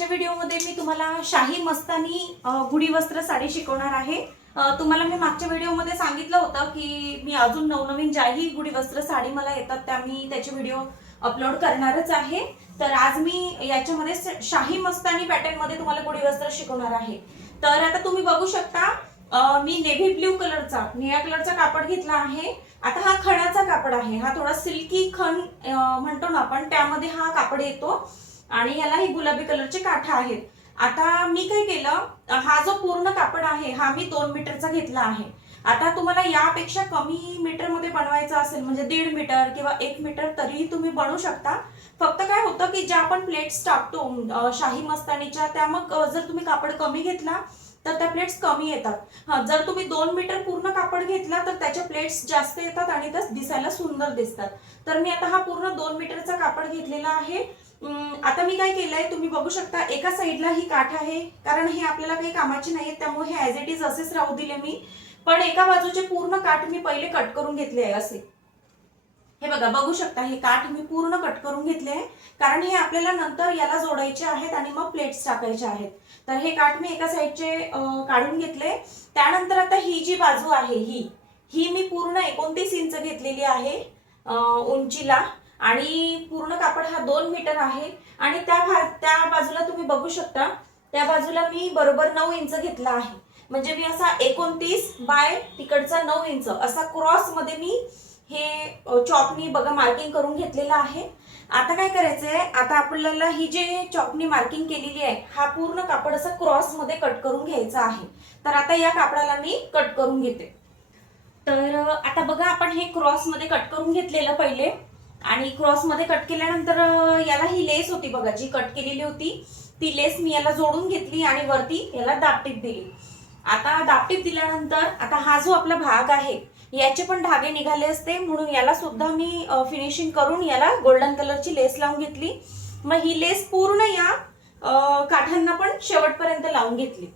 आजच्या व्हिडिओमध्ये मी तुम्हाला शाही मस्तानी गुढी वस्त्र साडी शिकवणार आहे। तुम्हाला मी मागच्या व्हिडिओमध्ये सांगितलं होतं की मी अजून नवनवीन ज्याही गुढी वस्त्र साडी मला येतात त्या मी त्याचे व्हिडिओ अपलोड करणारच आहे। तर आज मी याच्यामध्ये शाही मस्तानी पॅटर्न मध्ये तुम्हाला गुढी वस्त्र शिकवणार आहे। तर आता तुम्ही बघू शकता मी नेव्ही ब्ल्यू कलरचा निळ्या कलरचा कापड घेतला आहे। आता हा खणाचा कापड आहे, हा थोडा सिल्की खण म्हणतो ना आपण, त्यामध्ये हा कापड येतो आणि याला ही गुलाबी कलरचे काठा आहेत। आता मी काय केलं, हा जो पूर्ण कापड आहे हा मी 2 मीटरचा घेतला आहे। आता तुम्हाला यापेक्षा कमी मीटर मध्ये बनवायचं असेल म्हणजे 1.5 मीटर किंवा 1 मीटर तरीही तुम्ही बनवू शकता। फक्त काय होतं की ज्या आपण प्लेट्स टाकतो शाही मस्तानीच्या, त्या मग जर तुम्ही कापड कमी घेतला तर त्या प्लेट्स कमी येतात। जर तुम्ही 2 मीटर पूर्ण कापड घेतला तर त्याच्या प्लेट्स जास्त येतात आणि त्या दिसायला सुंदर दिसतात। तर मी आता हा पूर्ण 2 मीटरचा कापड घेतलेला आहे। आता मी काय केलंय तुम्ही बघू शकता, एका साइडला ही काठ आहे कारण हे आपल्याला काही कामाची नाहीये, त्यामुळे हे ऍज इट इज असेच राहू दिले मी। पण एका बाजूचे पूर्ण काठ मी पहिले कट करून घेतले आहे असे। हे बघा, बघू शकता हे काठ मी पूर्ण कट करून घेतले आहे कारण हे आपल्याला नंतर याला जोडायचे आहेत आणि मग प्लेट्स टाकायचे आहेत। तर हे काठ मी एका साइडचे काढून घेतले। त्यानंतर आता ही जी बाजू आहे ही मी पूर्ण 29 इंच घेतलेली आहे उंचीला, आणि पूर्ण कापड हा 2 मीटर आहे। आणि त्या बाजूला तुम्ही बघू शकता, त्या बाजूला मी बरोबर 9 इंच घेतला आहे। म्हणजे मी असा 29 बाय तिकडचा 9 इंच असा क्रॉस मध्ये मी हे चॉकनी बघा मार्किंग करून घेतलेला आहे। आता काय करायचंय, आता आपल्याला ही जे चॉकनी मार्किंग केलेली आहे हा पूर्ण कापड असं क्रॉस मध्ये कट करून घ्यायचा आहे। तर आता या कापडाला मी कट करून घेते। तर आता बघा, आपण हे क्रॉस मध्ये कट करून घेतलेलं पहिले, आणि क्रॉस मध्ये कट केल्यानंतर याला ही लेस होती बघा जी कट केलेली होती, ती लेस मी याला जोडून घेतली आणि वरती याला दापटीप दिली। आता दापटीप दिल्यानंतर आता हा जो आपला भाग आहे याचे पण धागे निघाले असते, म्हणून याला सुद्धा मी फिनिशिंग करून याला गोल्डन कलरची लेस लावून घेतली। मग ही लेस पूर्ण या काठांना पण शेवटपर्यंत लावून घेतली।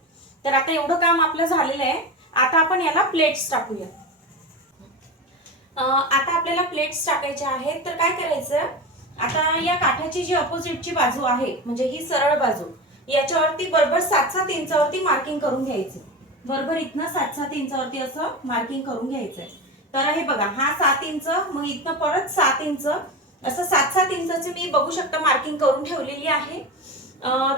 तर आता एवढं काम आपलं झालेलं आहे। आता आपण याला प्लेट्स टाकूया। आता आपल्याला प्लेट्स टाकायच्या आहेत। तर काय करायचं, आता या काठाची जी अपोजिटची बाजू आहे म्हणजे ही सरळ बाजू, याच्यावरती बरोबर 7-7 इंचावरती मार्किंग करून घ्यायचं। बरोबर इथनं 7-7 इंचावरती असं मार्किंग करून घ्यायचंय। तर हे बघा, हा 7 इंच, मग इथनं परत 7 इंच, असं 7-7 इंचाची मी बघू शकता मार्किंग करून ठेवलेली आहे।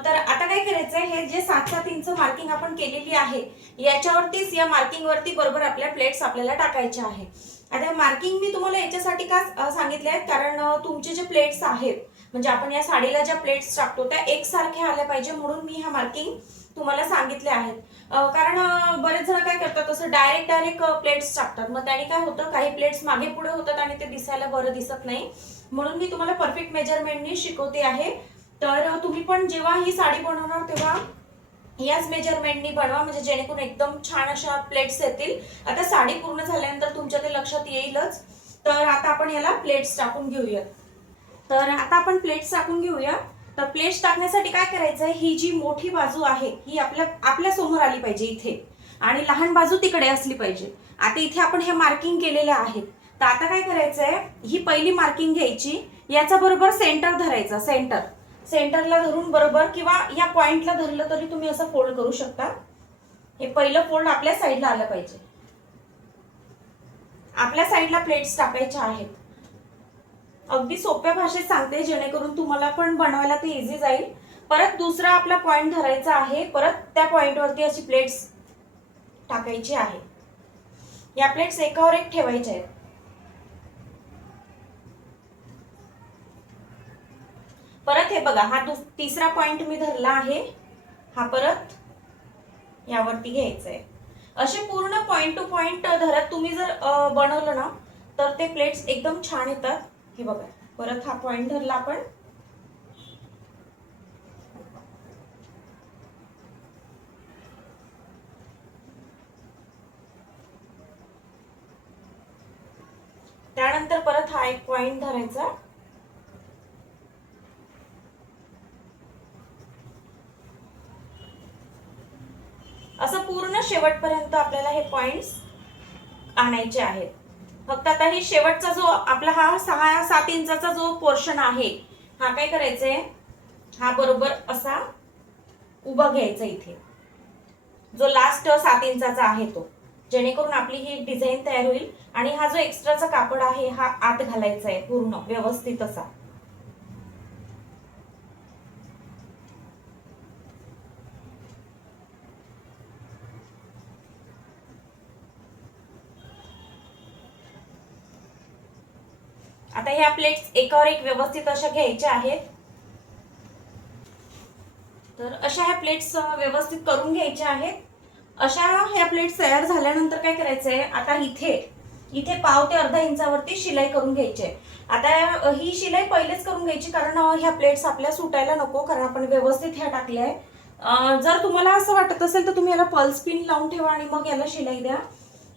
तर आता काय करायचंय, हे जे 7-7 इंच मार्किंग आपण केलेली आहे याच्यावरतीच, या मार्किंग वरती बरोबर आपल्या प्लेट्स आपल्याला टाकायच्या आहे। आता मार्किंग मी तुम्हाला याच्यासाठी का सांगितले आहेत, कारण तुमचे जे प्लेट्स आहेत म्हणजे आपण या साडीला ज्या प्लेट्स टाकतो त्या एकसारख्या आल्या पाहिजे, म्हणून मी हा मार्किंग तुम्हाला सांगितले आहेत। कारण बरेच जण काय करतात, असं डायरेक्ट प्लेट्स टाकतात, मग त्याने काय होतं, काही प्लेट्स मागे पुढे होतात आणि ते दिसायला बरं दिसत नाही। म्हणून मी तुम्हाला परफेक्ट मेजरमेंटनी शिकवते आहे। तर तुम्ही पण जेव्हा ही साडी बनवणार तेव्हा याच मेजरमेंटनी बनवा, म्हणजे जेणेकरून एकदम छान अशा प्लेट्स येतील। आता साडी पूर्ण झाल्यानंतर तुमच्या ते लक्षात येईलच। तर आता आपण याला प्लेट्स टाकून घेऊया। तर आता आपण प्लेट्स टाकून घेऊया। तर प्लेट्स टाकण्यासाठी काय करायचंय, ही जी मोठी बाजू आहे ही आपल्या समोर आली पाहिजे इथे, आणि लहान बाजू तिकडे असली पाहिजे। आता इथे आपण हे मार्किंग केलेले आहेत। तर आता काय करायचंय, ही पहिली मार्किंग घ्यायची, याचा बरोबर सेंटर धरायचा। सेंटरला धरून बरोबर, किंवा या पॉइंटला धरलं तरी तुम्ही असं फोल्ड करू शकता। हे पहिलं फोल्ड आपल्या साईडला आलं पाहिजे। आपल्या साईडला प्लेट्स टाकायच्या आहेत। अगदी सोप्या भाषेत सांगते जेणेकरून तुम्हाला पण बनवायला ते इझी जाईल। परत दुसरा आपला पॉइंट धरायचा आहे, परत त्या पॉइंट वरती अशी प्लेट्स टाकायची आहे। या प्लेट्स एकावर एक ठेवायच्या आहेत। परत हे बघा, हा तिसरा पॉइंट मी धरला आहे, हा परत यावरती घ्यायचा आहे। असे पूर्ण पॉइंट टू पॉइंट धरत तुम्ही जर बनवलं ना तर ते प्लेट्स एकदम छान येतात। हे बघा, परत हा पॉइंट धरला आपण, त्यानंतर परत हा एक पॉइंट धरायचा, असं पूर्ण शेवटपर्यंत आपल्याला हे पॉइंट्स आणायचे आहेत। फक्त आता ही शेवटचा जो आपला हा 6-7 इंचाचा जो पोर्शन आहे, हा काय करायचंय, हा बरोबर असा उभा घ्यायचा इथे, जो लास्ट 7 इंचाचा आहे तो, जेणेकरून आपली ही डिझाईन तयार होईल. आणि हा जो एक्स्ट्राचा कापड आहे हा आत घालायचा आहे पूर्ण व्यवस्थित असा. आता ह्या प्लेट्स एकावर एक व्यवस्थित अशा घ्यायच्या आहेत. तर अशा ह्या प्लेट्स व्यवस्थित करून घ्यायच्या आहेत. अशा ह्या प्लेट्स तयार झाल्यानंतर काय करायचंय, आता इथे इथे पाव ते अर्धा इंचावरती शिलाई करून घ्यायची आहे. आता ही शिलाई पहिलेच करून घ्यायची, कारण ह्या प्लेट्स आपल्या सुटायला नको, कारण आपण व्यवस्थित ह्या टाकल्या आहे. जर तुम्हाला असं वाटत असेल तर तुम्ही याला पल्स पिन लावून ठेवा आणि मग याला शिलाई द्या.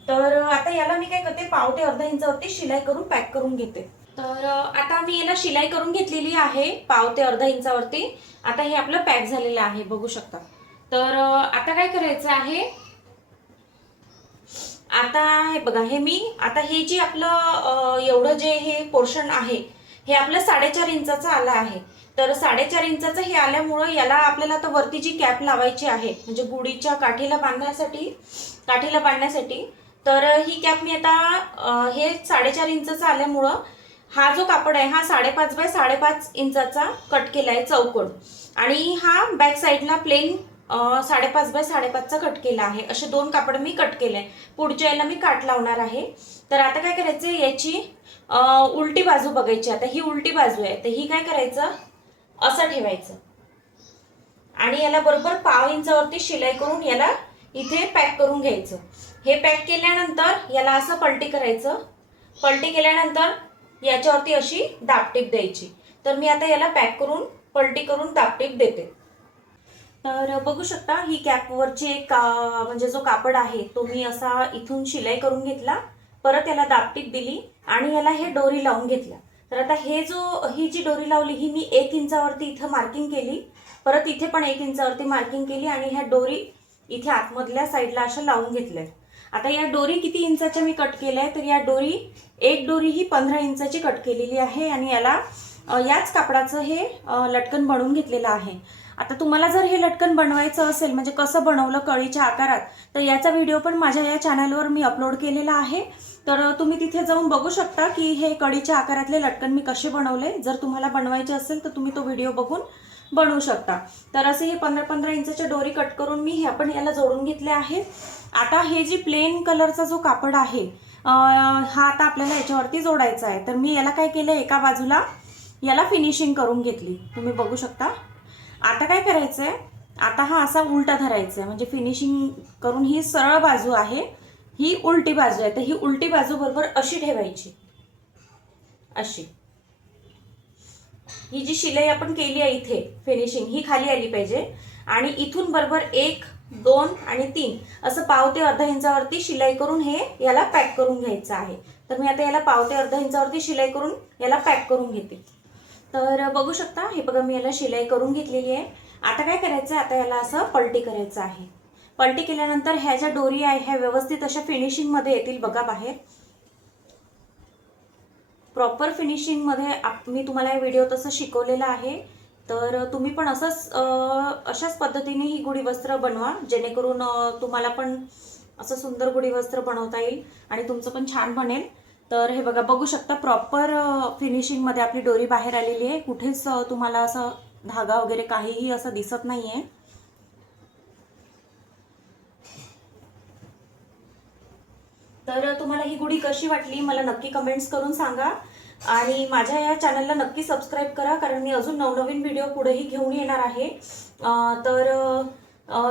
तर आता याला मी काय करते, पाव ते अर्धा इंचावरती शिलाई करून पॅक करून घेते. तर आता मी याला शिलाई करून घेतलेली आहे पाव ते अर्धा इंचावरती. आता हे आपलं पॅक झालेलं आहे, बघू शकता. तर आता काय करायचं आहे, आता हे बघा, हे मी आता हे जे आपलं एवढं जे हे पोर्शन आहे हे आपलं 4.5 इंचाचं आलं आहे. तर 4.5 इंचाचं हे आल्यामुळं याला आपल्याला आता वरती जी कॅप लावायची आहे, म्हणजे गुढीच्या काठीला बांधण्यासाठी, तर ही कॅप मी आता हे 4.5 इंचाचं आल्यामुळं हा जो कापड आहे हा 5.5 बाय 5.5 इंचाचा कट केलाय चौकोन, आणि हा बॅक साईडला प्लेन 5.5 बाय 5.5चा कट केला आहे. असे 2 कापड मी कट केले. पुढच्या याला मी काट लावणार आहे. तर आता काय करायचं, याची उलटी बाजू बघायची. आता ही उलटी बाजू आहे, तर ही काय करायचं, असं ठेवायचं आणि याला बरोबर पाव इंचावरती शिलाई करून याला इथे पॅक करून घ्यायचं. हे पॅक केल्यानंतर याला असं पलटी करायचं. पलटी केल्यानंतर याच्यावरती अशी दाबटीप द्यायची. तर मी आता याला पॅक करून पलटी करून दाबटीप देते. तर बघू शकता, ही कॅपवरची एक म्हणजे जो कापड आहे तो मी असा इथून शिलाई करून घेतला, परत याला दाबटीप दिली आणि याला हे डोरी लावून घेतला. तर आता ही जी डोरी लावली ही मी 1 इंचावरती इथं मार्किंग केली, परत इथे पण 1 इंचावरती मार्किंग केली आणि ह्या डोरी इथे आतमधल्या साईडला अशा लावून घेतल्या. आता या डोरी किती इंचाच्या मी कट केल्या, तर या एक डोरी ही 15 इंचाची कट केलेली आहे आणि याला याच कापडाचं हे लटकन बनवून घेतलेलं आहे. आता तुम्हाला जर हे लटकन बनवायचं असेल, म्हणजे कसं बनवलं कळीच्या आकारात, तर याचा व्हिडिओ पण माझ्या या चॅनलवर मी अपलोड केलेला आहे. तर तुम्ही तिथे जाऊन बघू शकता की हे कळीच्या आकारातले लटकन मी कसे बनवले. जर तुम्हाला बनवायचे असेल तर तुम्ही तो व्हिडिओ बघून बनवू शकता. तर असे हे 15-15 इंचाच्या डोरी कट करून मी हे पण याला जोडून घेतले आहे. आता हे जी प्लेन कलरचा जो कापड आहे हा आता आपल्याला याच्यावरती जोडायचा आहे. तर मी याला काय केलं, एका बाजूला याला फिनिशिंग करून घेतली, तुम्ही बघू शकता. आता काय करायचंय, आता हा असा उलटा धरायचा आहे, म्हणजे फिनिशिंग करून ही सरळ बाजू आहे, ही उलटी बाजू आहे. तर ही उलटी बाजू बरोबर अशी ठेवायची, अशी. ही जी शिलाई आपण केली आहे इथे फिनिशिंग ही खाली आली पाहिजे आणि इथून बरोबर 1, 2 आणि 3 असं पाव ते अर्धा इंचावरती शिलाई करून हे याला पॅक करून घ्यायचं आहे. तर मी आता याला पाव ते अर्धा इंचावरती शिलाई करून याला पॅक करून घेते. तर बघू शकता, हे बघा मी याला शिलाई करून घेतलेली आहे. आता काय करायचं, आता याला असं पलटी करायचं आहे. पलटी केल्यानंतर ह्या ज्या डोरी आहे ह्या व्यवस्थित अशा फिनिशिंग मध्ये येतील बघा बाहेर. प्रॉपर फिनिशिंग मध्ये मी तुम्हाला हे व्हिडिओ तसं शिकवलेलं आहे. तर तुम्ही पण अशाच पद्धतीने ही गुढी वस्त्र बनवा, जेणेकरून तुम्हाला पण असं सुंदर गुढी वस्त्र बनवता येईल आणि तुमचं पण छान बनेल. तर हे बघा, बघू शकता प्रॉपर फिनिशिंग मध्ये आपली डोरी बाहेर आलेली आहे. कुठेच तुम्हाला असं धागा वगैरे काहीही असं दिसत नाहीये. तर तुम्हाला ही गुढी कशी वाटली मला नक्की कमेंट्स करून सांगा आणि माझ्या या चॅनलला नक्की सबस्क्राईब करा, कारण मी अजून नवनवीन व्हिडिओ पुढेही घेऊन येणार आहे. तर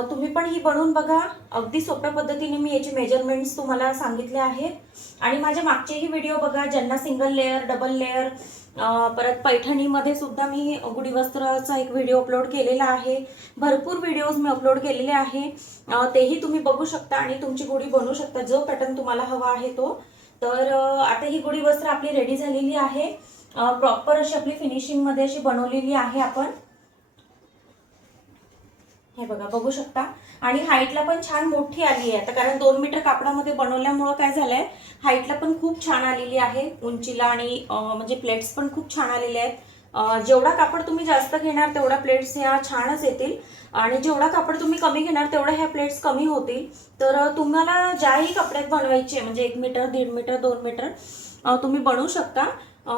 तुम्ही पण ही बनवून बघा. अगदी सोप्या पद्धतीने मी याचे मेजरमेंट्स तुम्हाला सांगितले आहेत आणि माझ्या मागचेही व्हिडिओ बघा, ज्यांना सिंगल लेअर, डबल लेअर, परत पैठणीमध्ये सुद्धा मी गुढी वस्त्राचा एक व्हिडिओ अपलोड केलेला आहे. भरपूर व्हिडिओज मी अपलोड केलेले आहे, तेही तुम्ही बघू शकता आणि तुमची गुढी बनवू शकता, जो पॅटर्न तुम्हाला हवा आहे तो. तर आता ही गुढी वस्त्र आपली रेडी झालेली आहे. प्रॉपर अशी आपली फिनिशिंग मध्ये अशी बनवलेली आहे आपण. हे बघा, बघू शकता. आणि हाईटला पण छान मोठी आली आहे आता, कारण 2 मीटर कापडामध्ये बनवल्यामुळे काय झालंय, हाईटला पण खूप छान आलेली आहे उंचीला आणि म्हणजे प्लेट्स पण खूप छान आलेले आहेत. जेवढा कापड तुम्ही जास्त घेणार तेवढा प्लेट्स ह्या छानच येतील आणि जेवढा कापड तुम्ही कमी घेणार तेवढ्या ह्या प्लेट्स कमी होतील. तर तुम्हाला ज्याही कपड्यात बनवायचे म्हणजे 1 मीटर 1.5 मीटर 2 मीटर तुम्ही बनवू शकता.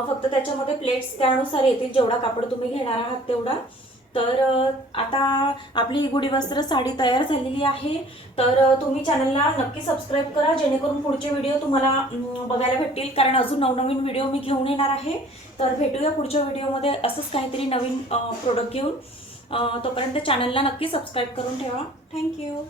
फक्त त्याच्यामध्ये प्लेट्स त्यानुसार येतील जेवढा कापड तुम्ही घेणार आहात तेवढा. तर आता आपली ही गुढी वस्त्र साडी तयार झालेली आहे. तर तुम्ही चॅनलला नक्की सबस्क्राईब करा जेणेकरून पुढचे व्हिडिओ तुम्हाला बघायला भेटतील, कारण अजून नवनवीन व्हिडिओ मी घेऊन येणार आहे. तर भेटूया पुढच्या व्हिडिओमध्ये असंच काहीतरी नवीन प्रोडक्ट घेऊन. तोपर्यंत चॅनलला नक्की सबस्क्राईब करून ठेवा. थँक्यू.